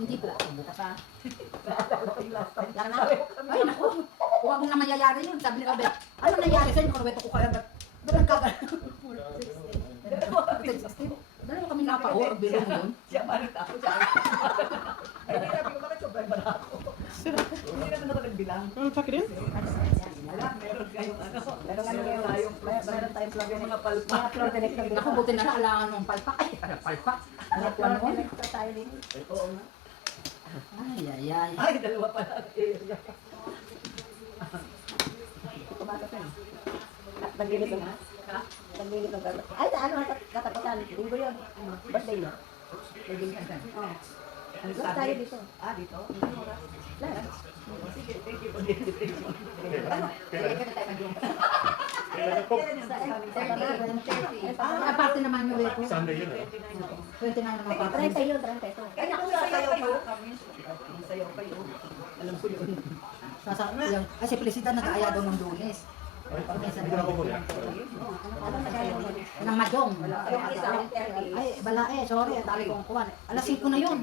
Hindi po. Bukas ha. Yan na. Ay, naku. Huwag mo na mayayari yun. Sabi ni Robert, ano nangyari sa'yo? Roberto ko kaya ba't nagkagano? Dalawa kami nakapaor. Bilo mo yun. Siya malit ako. Hindi nabi ko bakit sobrang bala ako. Hindi naman ako nagbilang. Sakit din? Wala, meron kayong ano. Meron tayong plug yung mga palpa. Ako buti na naalangan mong palpak. Ay, palpak. Alam ko ano? tayo din. Oo nga. Ay. Ay, dalawa pala ang area. Kumakas na. Naglilit na. Naglilit ng gagawin. Ay, ano katapusan? Linggo yun. Birthday mo? Wedding ka. Oo. Ano tayo dito? Ah, dito? Lahat. Sige, thank you for the invitation. Aparte naman yung wepo. Sunday yun eh. 29 naman pa. 30 yun, 30. Kaya kung sasayaw kayo, sasayaw kayo. Alam ko yun. Kasi Felicita nag-aaya daw ng Lunes. Hindi na ako muna. Ano nagayaw mo? Ng Madong. Ay, bala sorry. Tali kong kuwan. Alas 5 na yun.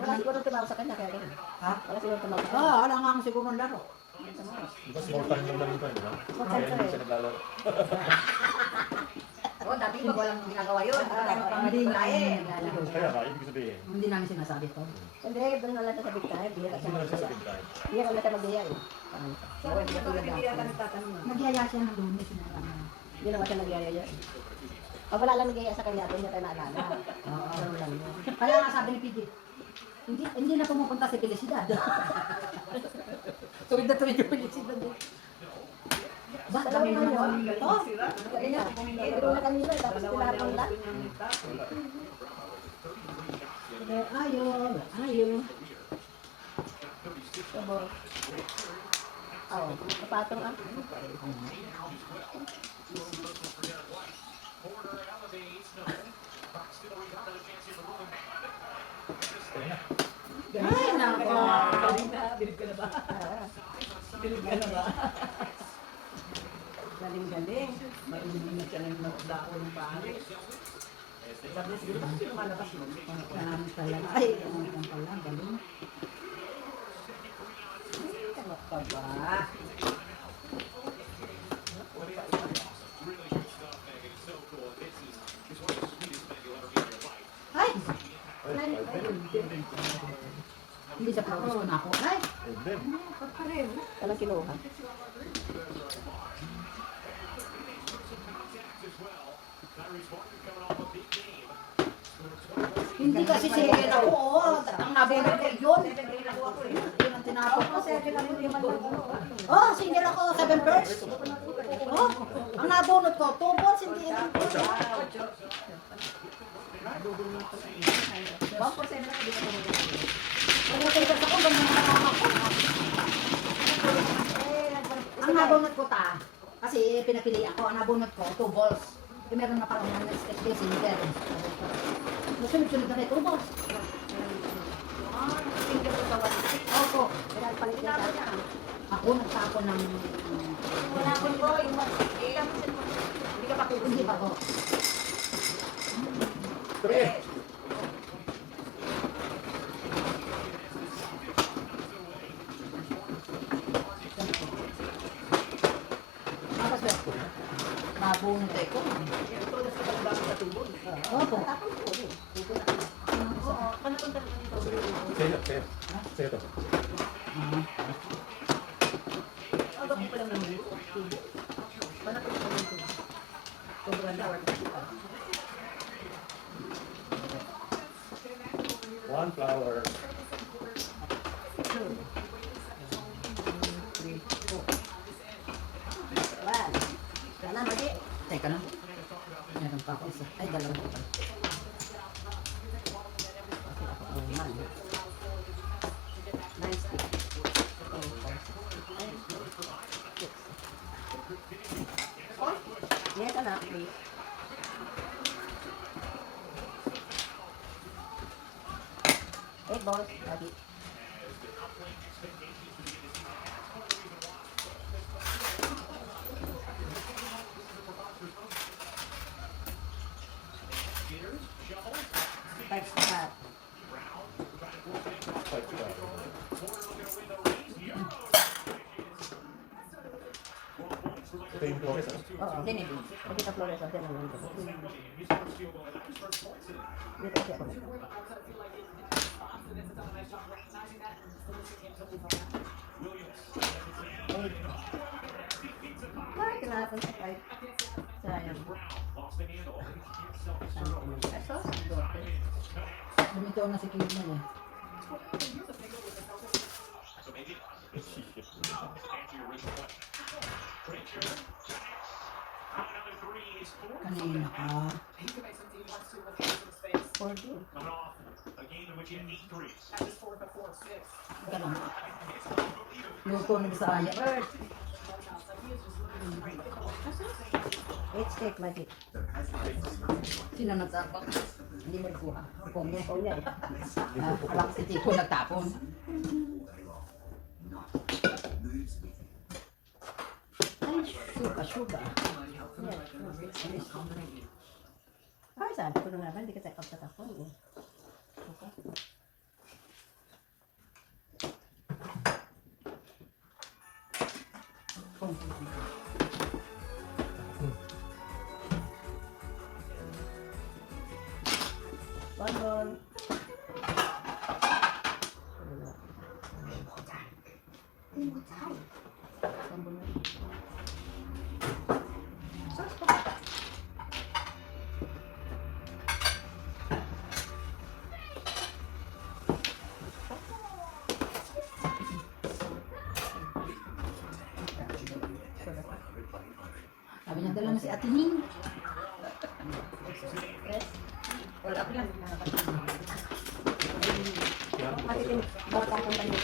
Wala siguro tumawag sa kanya, kaya ganun. Ha? Wala siguro tumawag sa kanya. Wala nga ang siguro ng laro. Diba small time lang namin tayo, diba? Kaya hindi siya naglalaro. Oo, dati ba walang ginagawa yun? Hindi namin naglalaro. Kaya nga, ibig sabihin. Hindi namin sinasabi to. Hindi, doon na lang sa big time. Bihira Hindi na siya siya. sa big time. Bihira ulit siya mag-iya eh. Oo, hindi ka tulad dati. Nagyaya siya ng Lunes. Sinasabi niya. Hindi naman siya nag-iya yun. Wala lang nag-iya sa kanya, doon niya tayo naalala. Oo. Ganun lang yun. Kaya nga sabi ni PJ, hindi na pumupunta si Felicidad. Tuwid na tuwid yung Felicidad. Bakit kami naman ito? Kaya, eh, doon na kanina, tapos tinapon lang. Ayaw. Sabor. Oo, kapatong ah. Ay, nako. Bilib ka na ba? Bilib ka na ba? Galing-galing. Mainigin na siya ng dako ng pare. Sabi siguro, bakit yung malabas mo? Ay, ano pala, galing. Ano ka ba? Ay! Hindi siya promise ko na ako. Ay! Anong kinuha? Hindi kasi sinigil ako, ang nabunod ko yun. Yun ang tinapos ko. Oh, single ako, 7 birds. Oh, ang nabunod ko, 2 balls, hindi ito. Ang natibas ako, ganyan ang nakakak ko. Ang nabunod ko kasi pinapili ako, ang nabunod ko, 2 balls. Eh, meron na parang na-sketch din, single. Sunod-sunod na rin, 2 balls. Opo. Ako nagtapon ng... Wala ko po, hindi ka pa Hindi pa po. Sige! Tapos ba? Nabunod ako. Opo. Sa'yo to. One flower. Wala, mali. Teka lang. Meron pa ako isa. Ay, dalawa pa. Nice. Yes, anak, please. Hey, boss. Daddy. Thanks for that. Flores, ano? Oo. Genevieve. Hindi ka Flores, dyan lang dito. Dito kasi ako. Ay, tinapon sa kahit. Sayang. Ito, dote. Lumitaw na si Kidman eh. Kanina ka. 4D. Ganun. Luto ng saya. Earth. It's cake magic. Sino nagtapon? Hindi mo nagkuha. Kung niya. Oh, yeah. Alam si Tito nagtapon. Ay, suga. Yes. Ay, sabi ko na nga ba, hindi ka tayo pagtatapon. Eh. Okay. Bonbon. Bonbon. Sabi niya, dala na si Ate Ning. Wala ko lang. Kasi bata akong balik.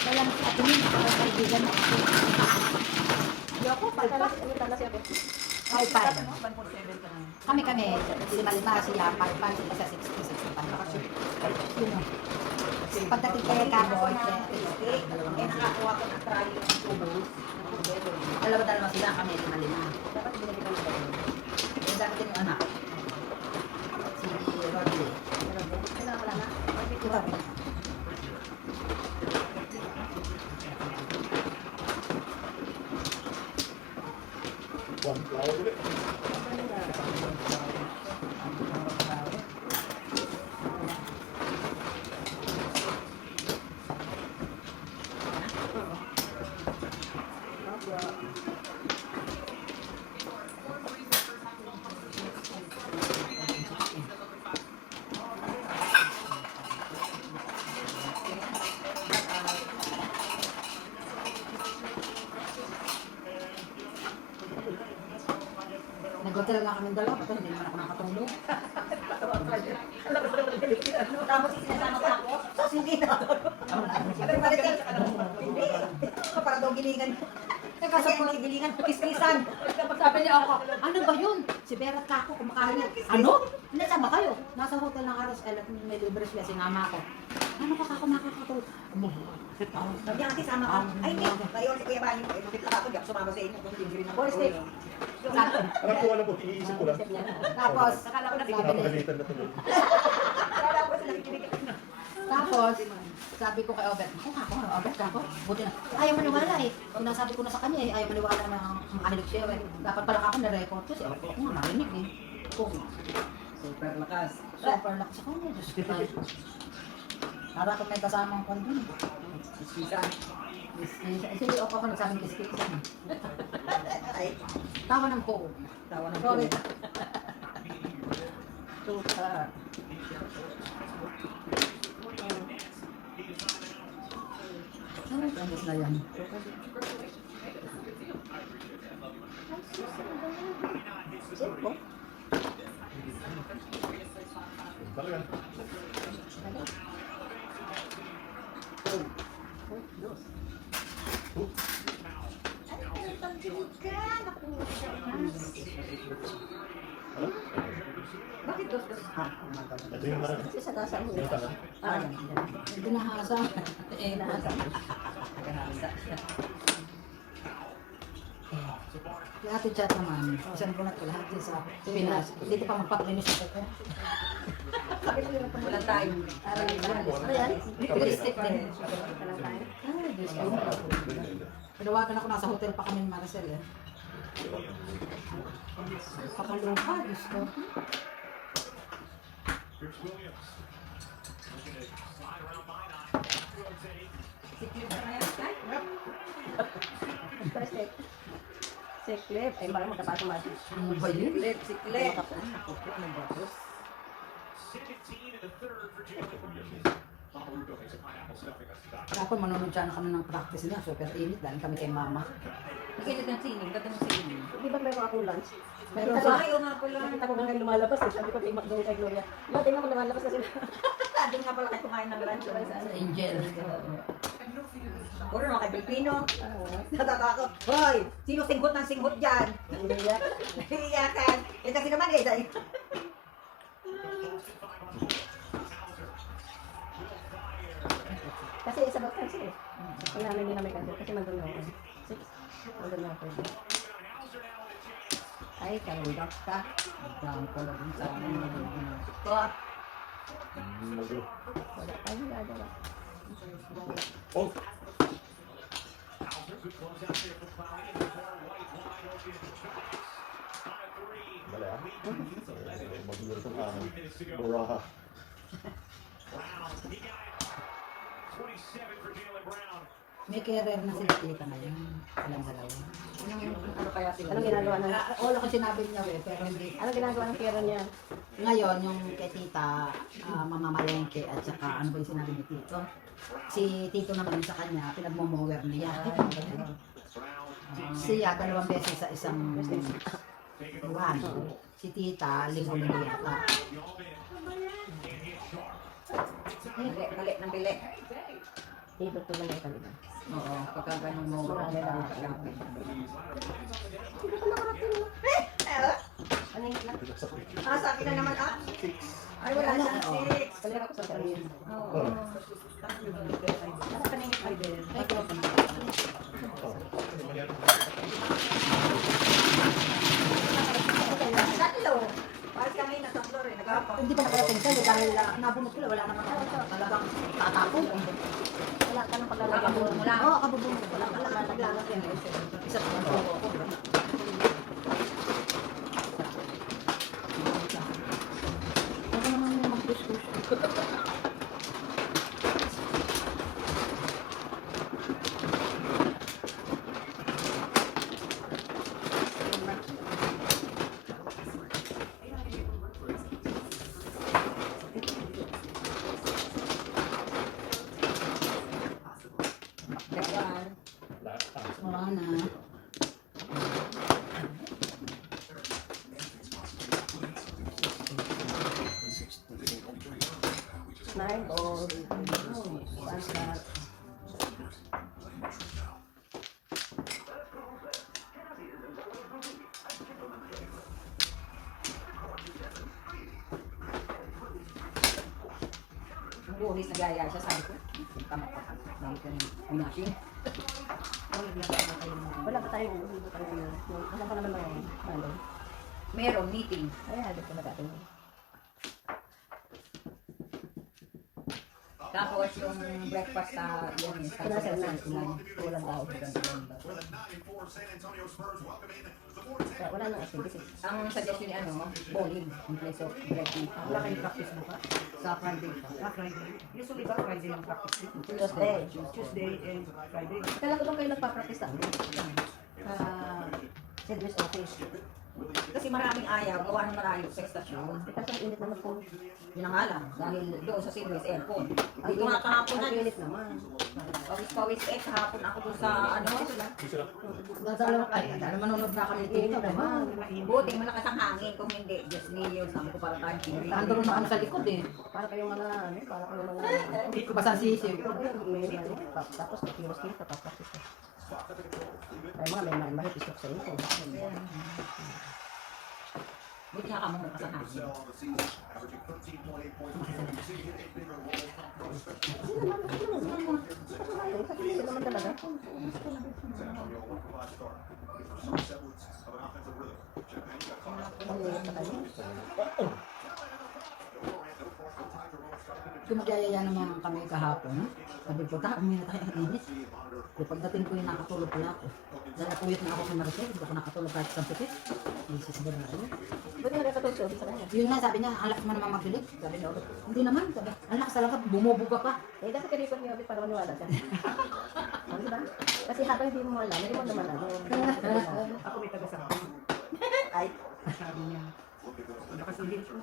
Dala na si Ate Ning. Para kaibigan na ako. Yoko, palpas. Palpas. Kami. Si Malima, siya, palpas. Siya, 66. Palpas. Sino? Pagdating kay Kaboy, Nakakuha ko ng trali ng tubos. dalawa sila kami, lima. Dapat binigyan ko ng Yung dami din yung anak. Si Rodney. kailangan wala na. Ito. One flower ulit. Nag-hotel lang kami dalawa, pero hindi naman ako nakatulog. Tapos sinasama pa ako. Tapos hindi na ako. Hindi. Para daw gilingan. Kasi ang gilingan, kiskisan. Sabi niya ako, ano ba yun? Si Berat Kako, kumakain. Ano? Nasama kayo? Nasa hotel ng RSL at may libre sila, sinama ako. Ano ka kako nakakatulog? Sabi niya kasi sama ka. Ay, hindi. Ngayon si Kuya Bani, lupit lang ako. Di ako sumama sa inyo. Kung hindi rin ako. Boy, stay. Alam ko, alam ko, iniisip ko lang. Tapos, Akala ko na sabi niya, Nakapagalitan na tuloy. Akala ko sila kikinig. tapos, sabi ko kay Obet, Obet kako, buti na. Ayaw maniwala eh. Sinasabi ko na sa kanya eh, ayaw maniwala na makahilig siya eh. Dapat pala ako na-record kasi ako nga marinig eh. Kung Super lakas. super lakas sa kanya, Diyos ko tayo. Para kung may kasamang kong din. Kiskisan. Sige, ako nagsabing kiskisan. Ay, Tawa ng po. tawa ng Sorry. Super. Ay, ayos na yan. Simple. Talaga. Bakit dos-dos? Ito yung marami. Kasi sa tasa mo. Yung tangan. Ah, yan. Hindi nahasa. Eh, nasa. Nasa. Si Ate Chat naman, isang buwan ko lahat din sa Pinas. Dito pa magpaplinis ako ko. Walang time. Ano yan? Turistic din. Walang time. Ay, Diyos ko. Pinawagan ako, nasa hotel pa kami ni Maricel eh. Kapalungka, Diyos ko. Si Clip. Ay, parang magkapasok mas. Ano ba yun? Si Clip. Nakupit ng batos. Kapag manonood siya na kami ng practice niya, super init dahil kami kay mama. Nakilit ng sining. Ganda ng sining. Di ba meron akong lunch? Pero Pero sa, ayaw nga pala. Nakita ko nga lumalabas. Sabi ko kay Macdo kay Gloria. Lahat tingnan ko lumalabas na sila. Doon nga pala kayo kumain ng lunch. sa Angel. Puro mga kay Pilipino. Natatakot. Hoy! Sino singgot ng singgot dyan? Iiyakan. Eh kasi naman eh. Kasi isa ba kasi eh. Kung namin din na may kanto. Kasi mandun ako. 6. Mandun ako. Ay, kandak ka. Down ko lang sa amin. Ito ah. Magulo. Wala tayong gagawa. Oh! Mali ah. Magulo itong hangin. Buraha. May career na sila tita ngayon. Alam dalawa. Ano kaya sila? Anong ginagawa ng... All ako sinabi niya eh, pero hindi. Anong ginagawa ng pera niya? Ngayon, yung kay tita, mamamalengke at saka ano ba yung sinabi ni Tito? Si Tito naman sa kanya, pinagmo-mower niya. Siya, 2 beses sa isang buwan. Si Tita, linggo-linggo yata. Balik ng bili. Ibig ko lang yung kanila. Oo, pagka ganun mower. Ano yung lang? Ah, sa akin na naman ah. Ay, wala na. 6. Balik ako sa kanila. Oo. Ano ka na yung idea? Ay, kaya pa naman. Tatlo. Parang kami natatlo rin. Nagkapa. Hindi pa nakarating sa'yo dahil nabunot ko lang, wala naman ako. Talagang tatapon. Wala ka ng paglalagay mo lang. Oo, kabubunot ko lang. Wala ka paglalagyan. Isa pa lang ako. Ako naman yung mag-push-push. Gawaan. Lahat ah. Wala na. Nine or basta. Bulis na gaya siya, sabi ko. Tama pa. Dami ka ng pinashing. Wala pa tayong wala pa naman ng ano. Meron, meeting. Ay, hadap ko na dati. Tapos yung breakfast sa yun, sa walang tao. Wala nang activity. Ang suggestion ni ano, bowling in place of breaking. Wala kayong practice mo ka? Sa Friday pa. Friday. Usually ba Friday yung practice? Tuesday and Friday. Kailan ko doon kayo nagpa-practice sa Sedris office. Kasi maraming ayaw, gawa ng malayo sa estasyon. Kasi ang init naman po. Yun ang alam, dahil doon sa Sedris Airport. Dito nga kahapon na. Ang init naman. Pawis-pawis kahapon ako doon sa ano. Dadalaw kayo. Dahil manonood na kami dito. Buti, malakas ang hangin. Kung hindi, Diyos niyo, sabi ko para tayo kiri. Nandun na kami sa likod eh. Para kayong mga, ano, para kayong mga... Hindi ko basta sisi. Tapos, kilos-kilos, tapos. Ay mga may mahipisok sa ito. Buti nga ka muna sa hangin. Hindi naman talaga. Ang liit sa kanya. Kung magyayaya naman kami kahapon, sabi ko, uminom tayo ang init. So, pagdating ko yung nakatulog pala ako. Dahil puyat na ako kay Maricel, hindi ako nakatulog kahit sa pikit. Isis ba na ako? Ba't nga nakatulog sa kanya? Yun nga, sabi niya, ang lakas mo naman magdilig. Sabi niya, hindi naman. Sabi, ang lakas talaga, bumubuga pa. Eh, dapat kanipon niya ulit para maniwala ka. Ano ba? Kasi habang hindi mo alam, hindi mo naman ano. Ako may taga-sakit. Ay, Sabi niya, nakasilip ko.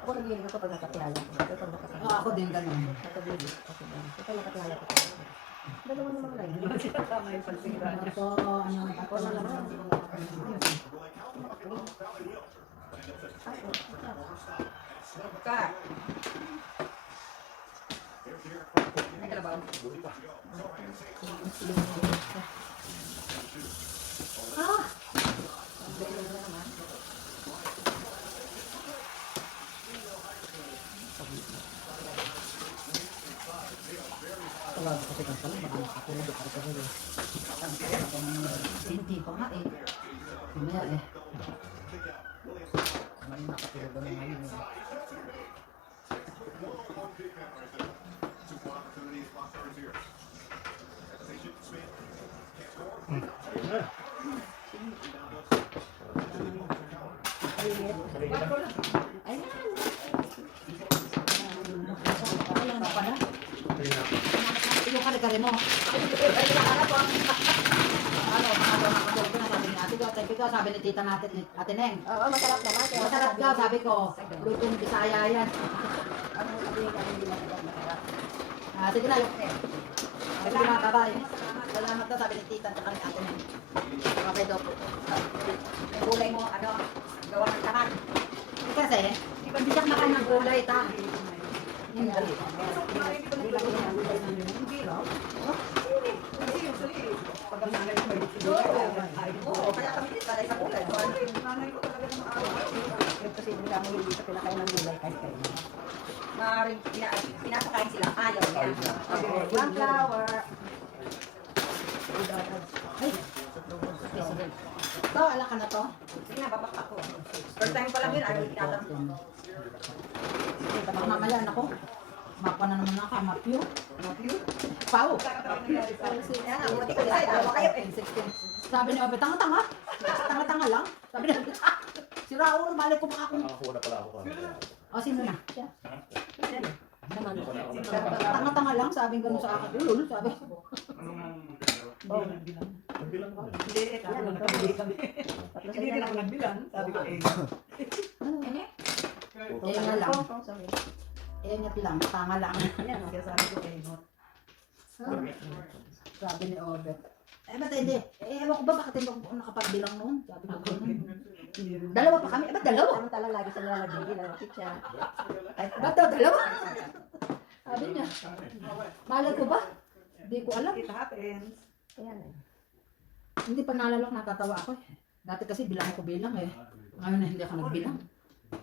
ako nagiging ako pag nakatiyala ko. Ito pag nakatiyala. Ako din ganun. Nakabilis. Kasi ba? Ito nakatiyala ko. Dalawa naman lang. Tama yung pagsira niya. Ako, ano, Ako na naman. Ka. May kalabaw. ah! Tawag kasi kang pala, baka nakatulog ako sa huli. Hindi pa nga eh. Mamaya eh. May nakatulog na ngayon eh. Alam mo pala? Yung kare-kare mo. Sabi ni tita natin, Ate Neng. Oo, masarap naman. Kaya Masarap daw, sabi ko. Lutong Bisaya yan. Ano sabi ka hindi masarap? Sige na, yung sige mga kabay. Salamat daw, sabi ni tita at ni Ate Neng. Okay daw po. Yung gulay mo, ano, gawa ng tahan. Kasi, hindi siya kumakain ng gulay, ta. Hindi. Hindi raw. Kasi usually, pag ang nanay ko may siguro, Oo, kaya kami din sanay sa kulay. yung nanay ko talaga ng maawa. Kasi hindi kami hindi sa pinakain ng gulay kahit kayo. Maaaring pinapakain sila. Ayaw niya. One flower. Ay, ito, ala ka na to. Sige na, babakpak ko. First time pa lang yun, ayaw tinatanong. Baka mamaya, nako. Mapa na naman ako, mapyo. Pau. Kaya nga, buti ko decide, dalawa kayo eh. Sabi ni Obe, tanga-tanga. Tanga-tanga lang. Sabi ni Obe, si Raul, mali ko baka akong... Nakakuha na pala ako. O, sino na? Siya. Naman. Tanga-tanga lang, sabi ko sa akin. Ulul, sabi. Ang bilang ko. Hindi, ano, nakabili kami. Hindi din ako nagbilang. Sabi ko eh. Eh nga lang. Eh nga lang, tanga lang. Yan, kaya sabi ko eh. no. Sabi ni Obe. Eh, ba't hindi? Eh, ewan ko ba bakit hindi ako nakapagbilang noon? Sabi ko, dalawa pa kami. Eh, ba't dalawa? Samantalang lagi sa nalalagay ng pizza. Ba't daw dalawa? Sabi niya. Malay ko ba? Hindi ko alam. It happens. Ayan eh. Hindi pa nalalok, natatawa ako eh. Dati kasi bilang ko bilang eh. Ngayon na hindi ako nagbilang.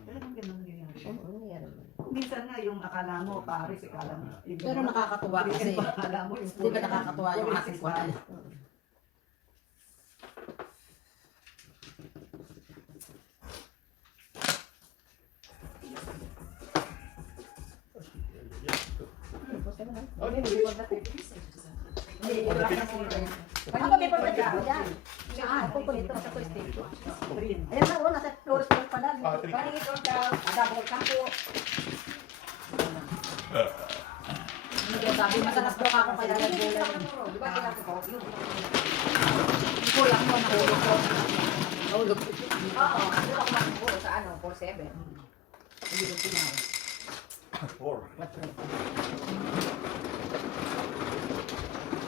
Talagang ganun yun. Ano nangyari? Minsan nga yung akala mo, Paris, akala mo. Pero nakakatuwa kasi. Akala mo yung Hindi ba nakakatuwa yung aking kuhay? Ako may pagkakita ko dyan. Ako po nito sa stage. Ayan na, oh, nasa tourist point pa lang. Parang ito ka, double campo. Sabi masarap daw ako kaya nag-gulay. Di ba kailangan ko? Kulang mo, nahulog ko. Nahulog ko. Oo, ano ako magbuo sa ano, 4-7. Hindi ko tinaw. 4.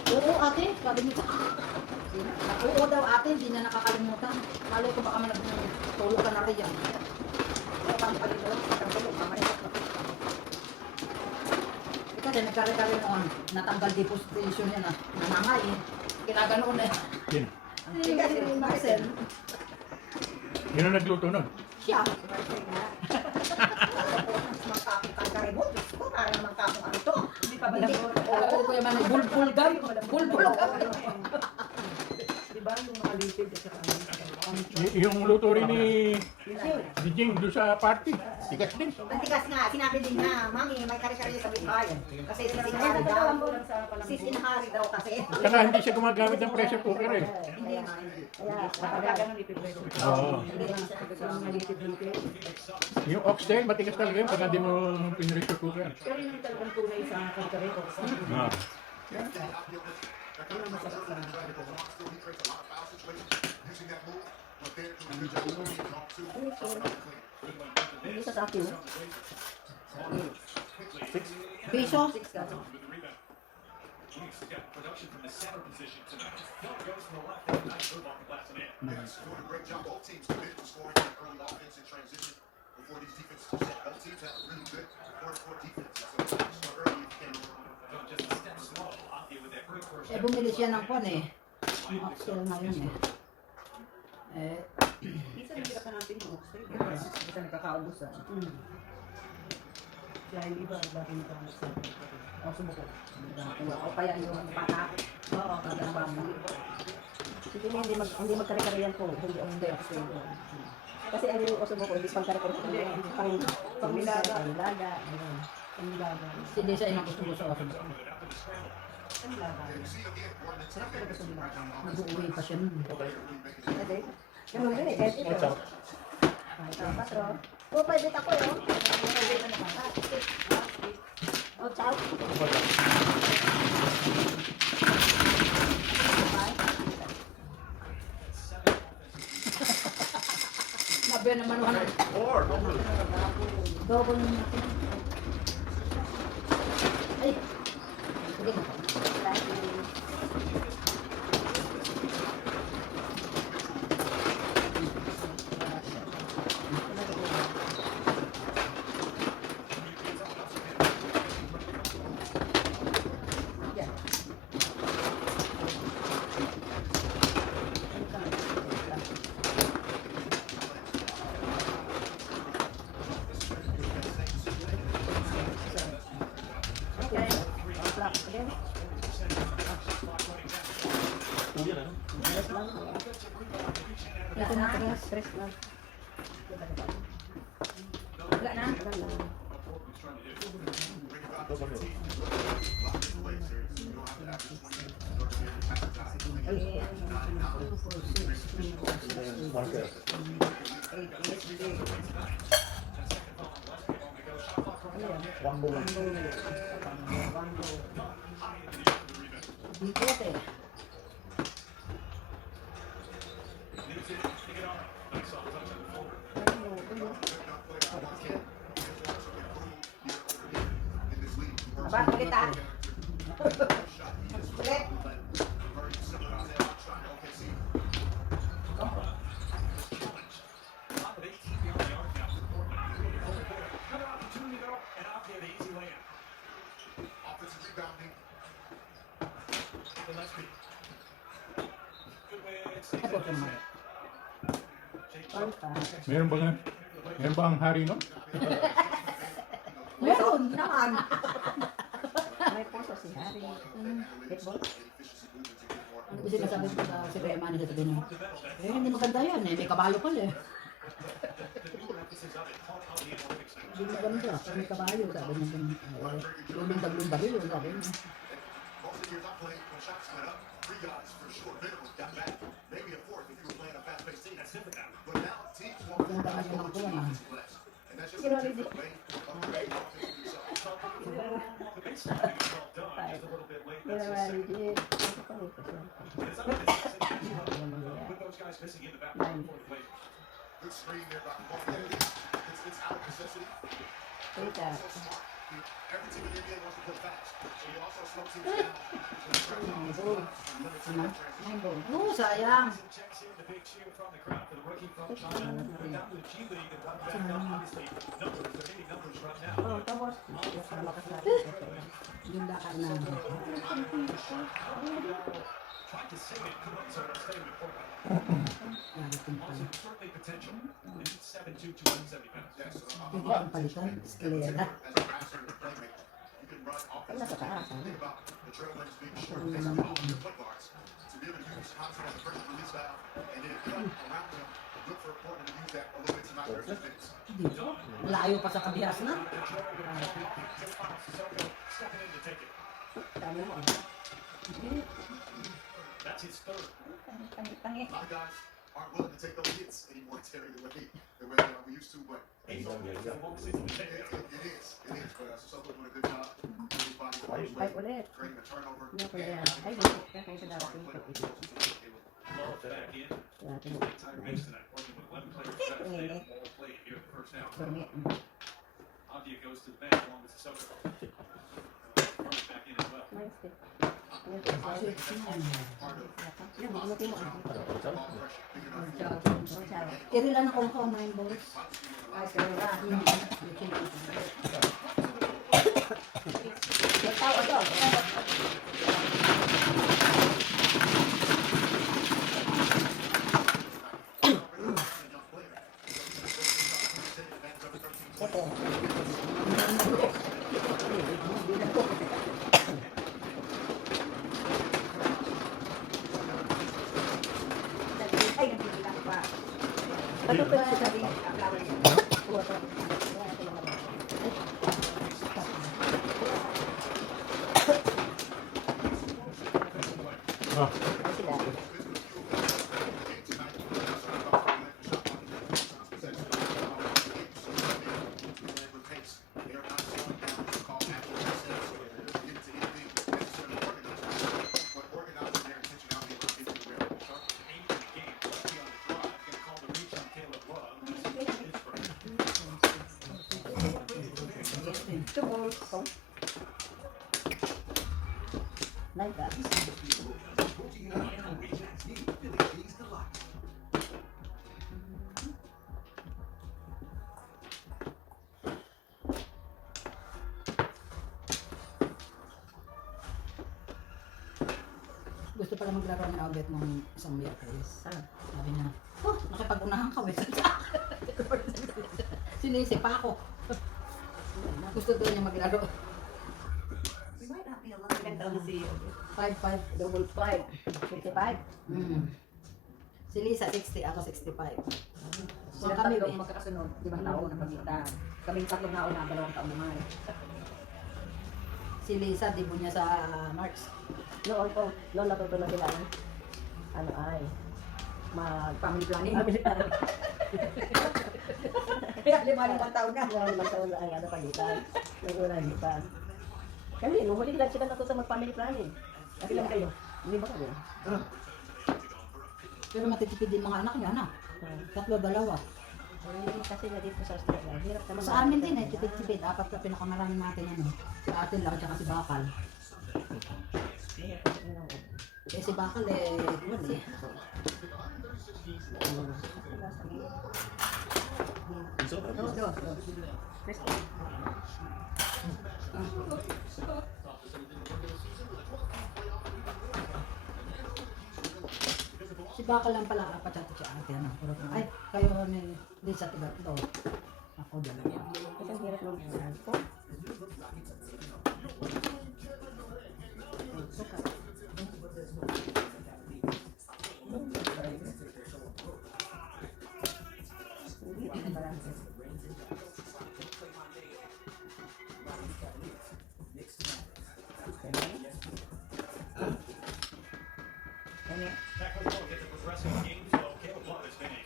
Oo ate, sabi niya. Oo daw ate, hindi niya nakakalimutan. Malay ko baka man nagtulog ka na rin yan. Ang palito, ang tulog, mamaya. Kasi nagkari-kari noon, natanggal deposition niya na nanangay eh. Kinaganoon eh. Yun. Kasi Marcel, Yun ang nagluto nun. siya. Magkakitang karibot. Diyos ko, parang naman kakong ano to. Hindi pa ba Hindi. lang? Sabi ko naman, bulbul gam. Bulbul gam. Di ba? Yung mga lipid at saka ano. Yung luto rin ni Jing doon sa party. Tigas din. Ang tigas nga, sinabi din na, Mami, may kari-kari sa bahay. Kasi sinahari daw. Sinahari daw kasi. Saka hindi siya gumagamit ng pressure cooker eh. Hindi nga, hindi. Kaya, Kapag ganun lipid-lipid. Oo. Yung mga lipid-lipid. Yung oxtail, matigas talaga yun pag hindi mo pinressure cooker. Pero yung talagang tunay sa kari-kari ko. Ah. Yun ang masarap sa kari-kari. hindi sa akin. Piso? Eh, bumili siya ng kwan eh. Ang oxtail na yun eh. Minsan hindi ka natin yung oxtail. Kasi nagkakaubos ah. Dahil iba, bakit nagkakaubos sa o sumuko. O kaya yung patak. Oo, kagaya ba mo. Sige na, hindi magkare-kare yan po. Hindi ang hindi ako. Kasi ang yung oso mo ko, hindi pang kare-kare. Pang nilaga. Ayun. Ang nilaga. Si Lisa ay nagustuhan sa akin. Ang nilaga. Sarap talaga sa nilaga. Nag-uwi pa siya nun. Pwede. Ganun din eh. Kahit ito. Patro. Oh, pwede ako yun. Oh, ciao. Sabi naman wala. Double na natin. Ay! Sige na. Ito na ito. Stress na. Wala na. Dito eh. Aba, ulit ah. Ulit. Ito naman. Meron ba ang hari no? Meron naman. May puso si Harry. Hitball. Ano kasi nasabi ko sa si Kuya Manny sa niya? Eh, hindi maganda yan eh. May kabayo pala eh. Hindi maganda. May kabayo. Sabi niya ganun. Lumindag-lundag yun. Sabi niya. Pinatakan niya ng kuwan ah. Pero hindi. Pero hindi. Oo, sayang. Oh, tapos. Yung dakar na. Hindi ang palitan. Eskalera. Ay, nasa taas. Dito. Layo pa sa kabihas na. Dami mo. Tangi. Aren't willing to take those hits anymore, Terry, the way we used to, but it is. But Sissoko doing a good job. His body Ay, ulit. creating a turnover. Hindi ako yan. Ay, hindi. Kaya kayo sa darating. Darating mo. Tangi. Tangi. Nice din. Yan, bunutin mo. Kiri lang ako ko 9 balls. Ay, kaya na. Tao ito. Ito. Ay, nagpipila ko pa. Ano pa yung sabi? Flower niya. Kuha ko. Wala ko lang naman. Ah, Ay, sila. Two balls. Oh. Like that. Gusto pala maglaro ng Albert nung isang Miyerkules. Ah. Sabi niya, oh, nakipag-unahan ka, Wes. Sinisi pa ako. Gusto doon niya maglaro. Ganda ang si 5-5. double 5. 55. Si Lisa 60, ako 65. So Sila kami, tatlong magkakasunod. 5 taon na pagitan. Kaming tatlong nauna, 2 taon naman. si Lisa, dibo niya sa March. Noon po, noon natutunan sila ng ano ay Family planning. family planning. Kaya 5 taon na. Ngayon lang taon ay ano pagitan. Nag-unahipan. Kasi nung huli lang sila natuto mag-family planning. Kasi lang kayo. Hindi ba kayo? Pero matitipid din mga anak niya na. 3-2. Ay, kasi nga dito sa Australia. Hirap naman. Sa amin din eh, tipid-tipid. 4 na pinakamarami natin ano. Sa atin lang, tsaka si Bakal. Hirap naman. Eh si Bakal eh, yun eh. Si Bakal lang pala, 4 at si ate. Ano, ay, kayo ni Lisa tigatlo. Ako dalawa. Kasi ang hirap naman.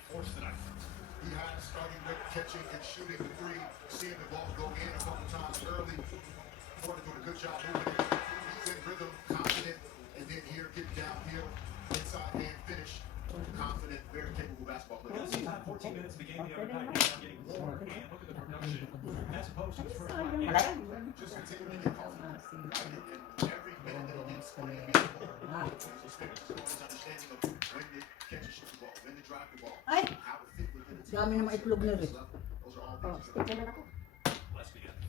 He has starting with catching and shooting the three, seeing the ball go in a couple times early. Porter doing a good job moving it. He's in rhythm, confident, and then here get downhill, inside hand finish. Confident, very capable basketball player. 14 minutes of the game the other night. He's not getting more. And look at the production. As opposed to his first five games. Just continuing to get confident. And every minute that he gets playing basketball. His understanding of when to catch and shoot the ball, when to drive the ball, Ay, how to fit within the team. dami naman itlog na rin. Those are all Oh, things. stick naman ako.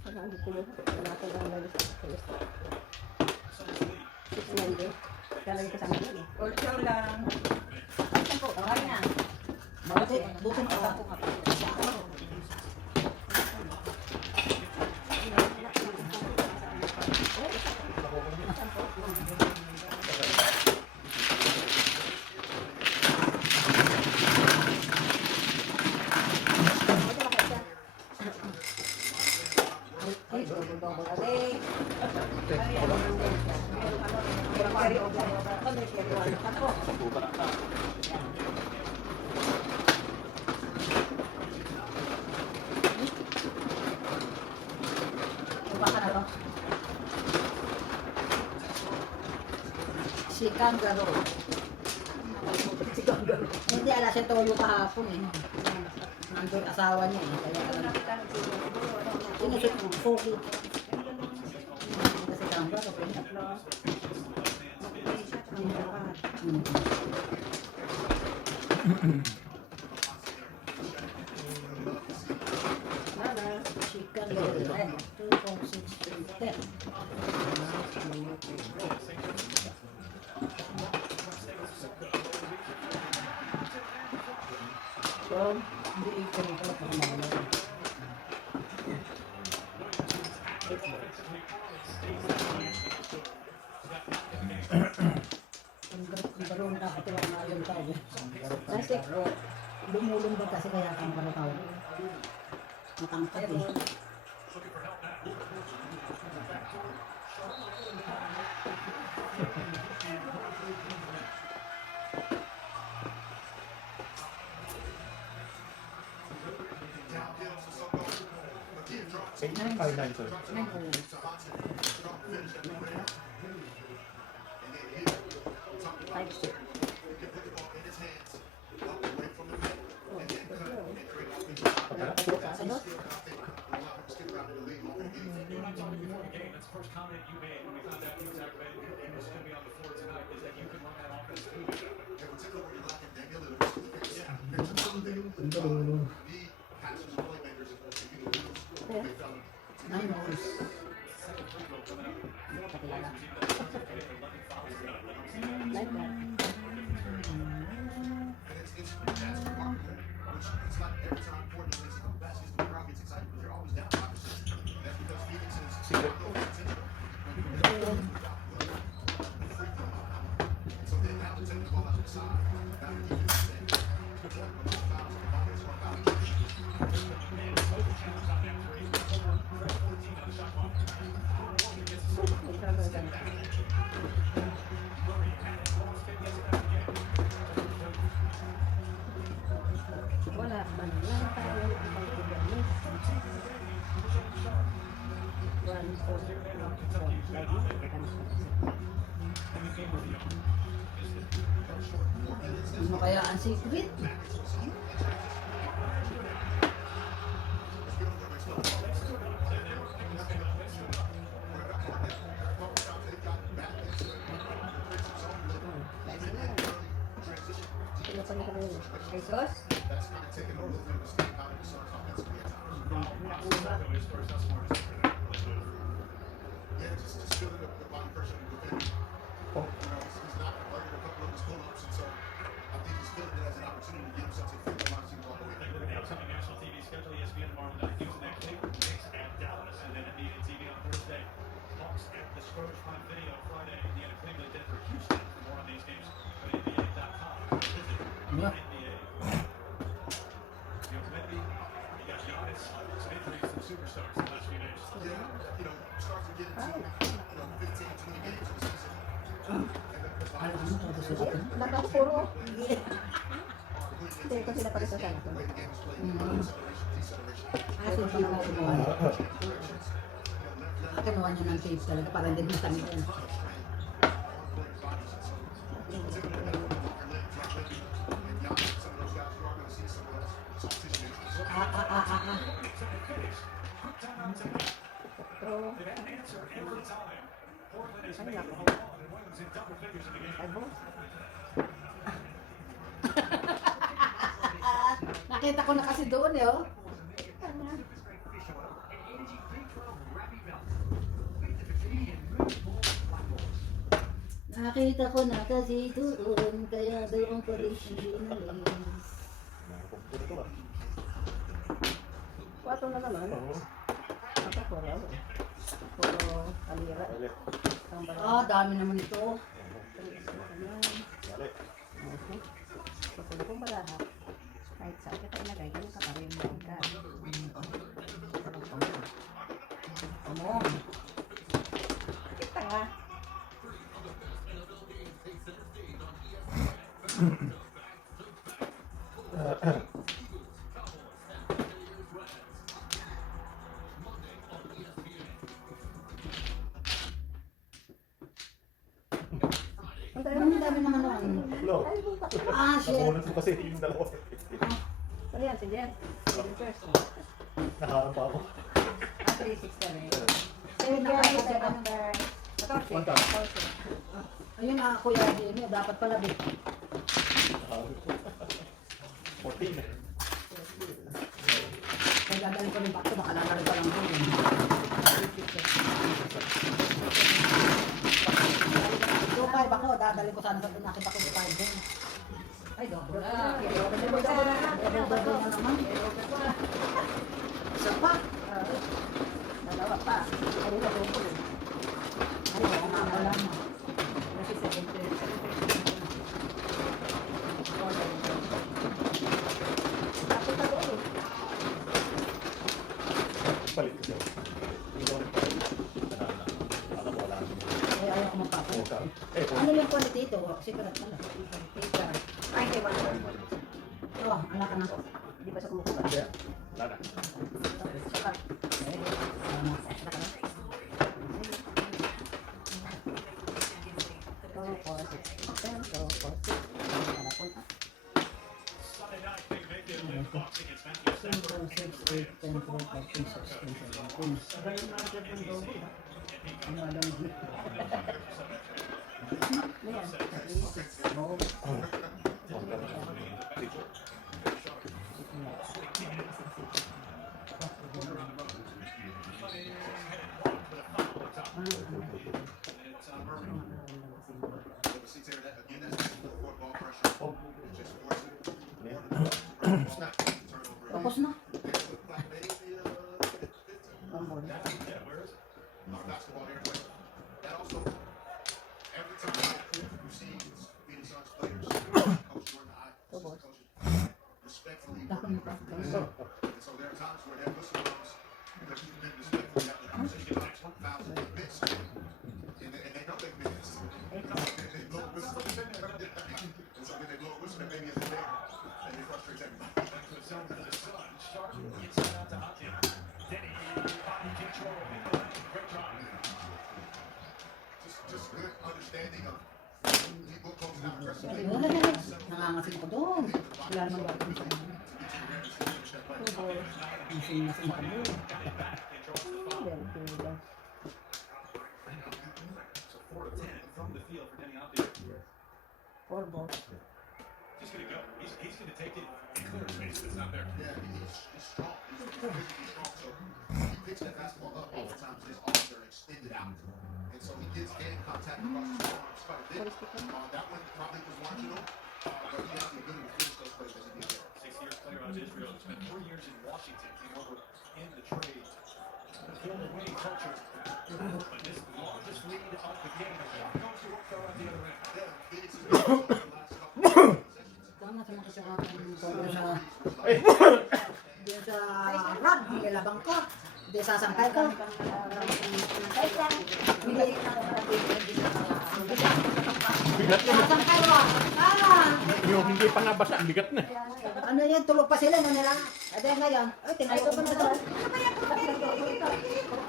Ano ang gusto mo? Wala ko lang nalis. Six na hindi. Kaya lang kasama yun eh. Ultraw lang. Okay na. Buti na ako. si Kangaroo. Hindi, ala siya toyo kahapon eh. Nandun asawa niya eh. Kaya alam. Sinusot mo, Pogi. Kasi Kangaroo. Chicken Little Egg, 2.6 So, hindi ko rin pala kung mga Ang garong nakatuwa na yung tao. Kasi lumulong ba kasi kaya kang tao. Matangkad eh. That's the first comment you made when we found out he was aggravated and was going to be on the floor tonight, is that you could run that offense too. Ay, no. like that. Wala man lang tayo ang pagkikinis. Ano kaya ang secret? Jesus? Upcoming national TV schedule, ESPN tomorrow night, Houston next week, Knicks at Dallas, and then NBA TV on Thursday. Hawks at the Scrooge Prime Video Friday, Indiana, Cleveland, Denver, Houston. For more on these games, go to NBA.com. Visit Yeah. NBA. You have Wemby, you got Giannis, some injuries to the superstars the last few days. Ay, ano to sa atin? Nakapuro. Hindi ko sila pala sa sana. Kasi hindi ko kumuha. Kinuha niya ng tape talaga para hindi matangin yan. Pero, They've had an answer every time. Portland is ay making nako. the ball, and Williams in double figures in the game. Ay, boss. Nakita ko na kasi doon eh, oh. Nakita ko na kasi doon, kaya doon ko rin sinalis. Wato na naman. Ako puro. Puro kalira. Ang Ah, dami naman ito. Kasi kung malahat, kahit saan kita ilagay, ganun ka pa rin mo ka. Ano? Kita nga. Ang tayo Lo, Ah, shit. nabunot mo kasi yung dalawa. So yan, sige yan. First. Nakaharap pa ako. 3-6 ka rin. Ayun na, Sige, ayun na. number 14. 1,000. Ayun na, Kuya Jimmy, dapat pala din. Nakaharap. 14 eh. Kaya dadalhin ko rin back to, baka lalaro pa lang doon. Yung 5 ako, dadalhin ko sana sa nakita ko yung 5 din. Ay, double na. Double na naman. Isa pa. Dalawa pa. Ano na po? Ay, ako nga wala na. Kasi 7. Tapos na doon. Palit ko siya. Hindi ko rin palit. Alam mo, wala naman. Ay, ayaw ko magpapa. Eh, Ano yung quality ito? Secret pala. Ay, hindi ba? Oh, anak ka na. Hindi pa siya kumukuha. Kaya, wala na. Saka. Sunday night, big victory with Bucks against Matthew Stafford. 6, 8, 10, 12, 13, 16, 17. It's Murray. Number 6 there, that, again, that's just full court ball pressure. Just force it. Snap. Turnover. Tapos na. Like maybe, 15. Basketball here, but that also, every time you see Phoenix Suns players, Coach Jordan, respectfully, and so there are times where that whistle comes because you've been respectful. You have the conversation about fouls that they missed, and they know they missed. They blow a whistle, and so when they blow a whistle, that maybe isn't there, and it frustrates everybody. The zone for the Suns. Sharp inside out to Hutton. Denny in control. Great job. Just good understanding of people closing out pressing. Nangangasin ko doon. Wala naman ako sa ano. Nasin ako doon. So 4 of 10 from the field for Denny Hutton. 4 balls. Just gonna go. He's gonna take it and clear space that's not there. Yeah, he's strong. He's physically strong. So he picks that basketball up all the time. His arms are extended out. And so he gets hand contact across his arms quite a bit. That one probably was marginal. But he has the ability to finish those plays as he did there. 6 years player out of Israel. Spent 3 years in Washington. Came over in the trade. Former winning culture. But this largest lead of the game. Here comes the work on the other end. Yeah, Phoenix has been the last couple of possessions. Tama sa mga kasama ng polo sa... Diyan sa rod, nilabang ko. Hindi sasangkay ko. Bigat na. Sasangkay ko. Ah! Yung hindi pa nabasa, ang bigat na. Ano yan, tulog pa sila na nila. Ade ngayon, ay tinayo ko na doon.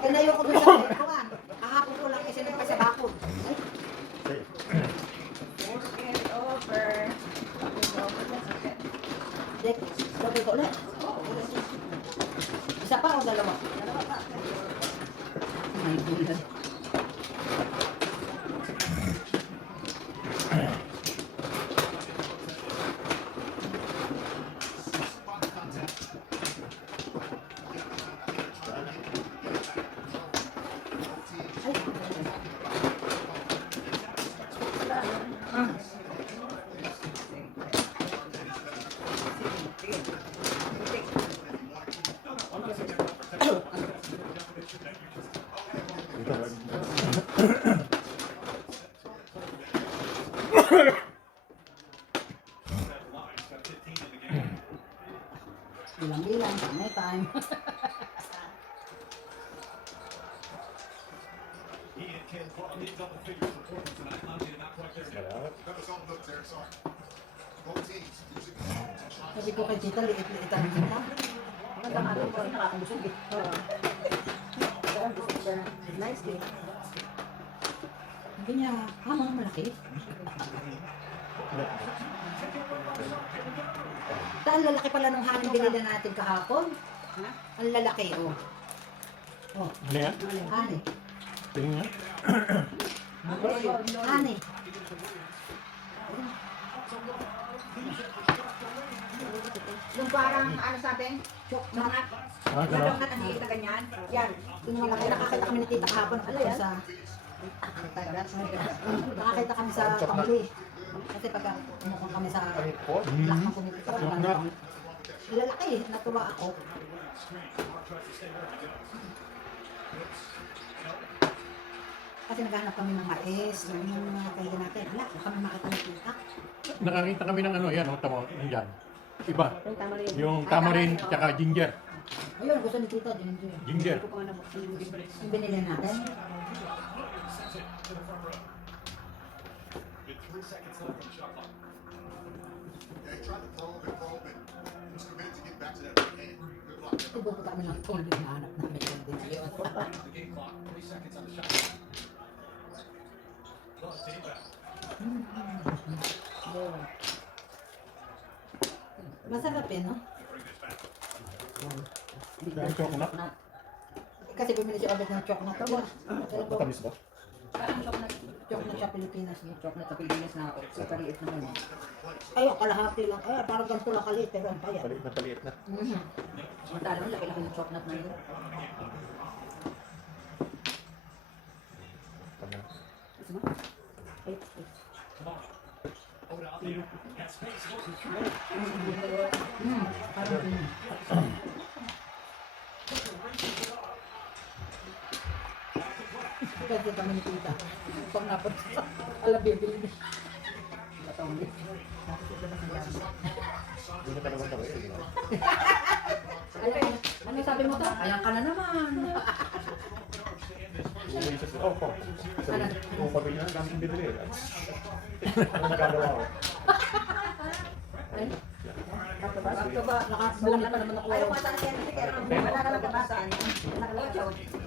Tinayo ko doon sa kuwan. Kahapon ko lang kasi nagpa sa bakod. Ay, Over. dek, sabi ko ulit. Isa pa o dalawa? My God. Bilang-bilang, may time. He and Ken Clark did double figures for Portland tonight. Lonnie did not quite there. That was on look there, sorry. Both teams using the zone to try Sabi ko kay Tita, liit-liitan ng kita. Magandang araw po. Nakakalusog eh. Nice game. Sabi niya, mga malaki. Ang lalaki pala ng hangin binili natin kahapon. Ang lalaki, oh. Oh, Ano yan? honey. Tingin nga. Honey. Yung parang, ano sabi? Chocolate. Ah, Yung gano'n. donut ang hihit na ganyan. Yan. Yung malaki, nakakita kami ni Tita kahapon. Ano yan? Nakakita kami sa Pangli. Kasi pagka kumukha kami sa black na kumikita kami. Lalaki, natuwa ako. Kasi naghanap kami ng mais, yung mga kailan natin. Wala, kung kami makita ng Tita. Nakakita kami ng ano, yan, tamo, nandyan. Iba. Yung tamarin. Yung tamarind tsaka ginger. Ayun, gusto ni Tita, ginger. Ginger. Yung binili natin. With 3 seconds left on the shot clock. Yeah, he tried to probe and was committed to get back to that right hand. Good luck. Siguro kami ng tuloy na hanap namin yung dinali. The game clock, 3 seconds on the shot clock. Well, it's inbound. Masarap eh, no? Yung chocolate. Kasi bumili si Obet ng chocolate. Matamis ba? Parang chocolate. Chocolate sa Pilipinas. No? Chocolate sa Pilipinas na ako. Sa kaliit na ganyan. Ay, kalahati lang. Ay, parang ganito lang kalit, pero ang payat. Paliit na paliit na. Samantala mo, laki-laki ng chocolate na yun. Gusto mo? Ay, ay. Kasi kami ni Tita. Pag napunta sa alam, bibili niya. Ayan, ano sabi mo to? Ayan ka na naman. Oh, po. Kung pabili na, dami kong bibili. Ano nagagawa ko? Ay, bakit ba? Nakabunit pa naman ako. Ayaw ko sa akin. Wala ka lang kabasan. Nakalagay.